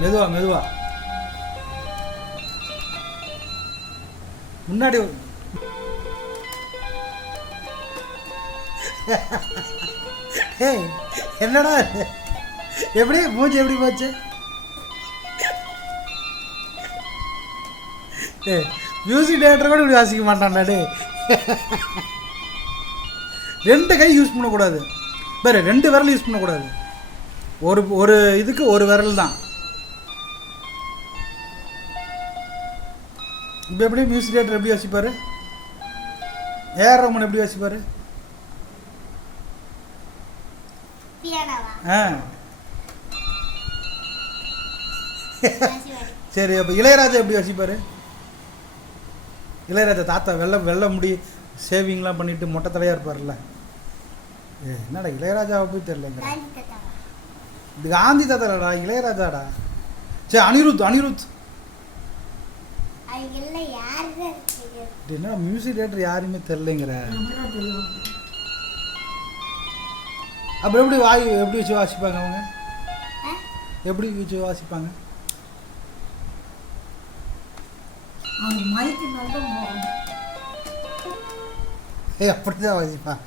மெதுவா மெதுவா முன்னாடி ஏய் என்னடா இது? எப்படி மூஞ்சி எப்படி போச்சு? ஏ மியூசிக் டேரக்டர் கூட இப்படி வாசிக்க மாட்டான்டா டே. ரெண்டு கை யூஸ் பண்ணக்கூடாது வேறு, ரெண்டு விரல் யூஸ் பண்ணக்கூடாது. ஒரு ஒரு இதுக்கு ஒரு விரல் தான். இப்போ எப்படி மியூசிக் டேரக்டர் எப்படி வாசிப்பார்? ஏஆர் ரஹ்மான் எப்படி வாசிப்பார்? ஆ சரி. அப்போ இளையராஜா எப்படி வாசிப்பார்? இளையராஜா தாத்தா வெள்ளை முடி சேவிங்லாம் பண்ணிட்டு மொட்டை தலையாக இருப்பார்ல. என்னடா இளையராஜாவை போய் தெரியலங்கிற. இது காந்தி தாத்தாடா, இளையராஜாடா. சரி அனிருத். என்ன மியூசிக் டேரக்டர் யாருமே தெரியலங்கிற. அப்புறம் எப்படி எப்படி வச்சு வாசிப்பாங்க அவங்க? எப்படி வச்சு வாசிப்பாங்க? அப்படிதான் வாசிப்பாங்க.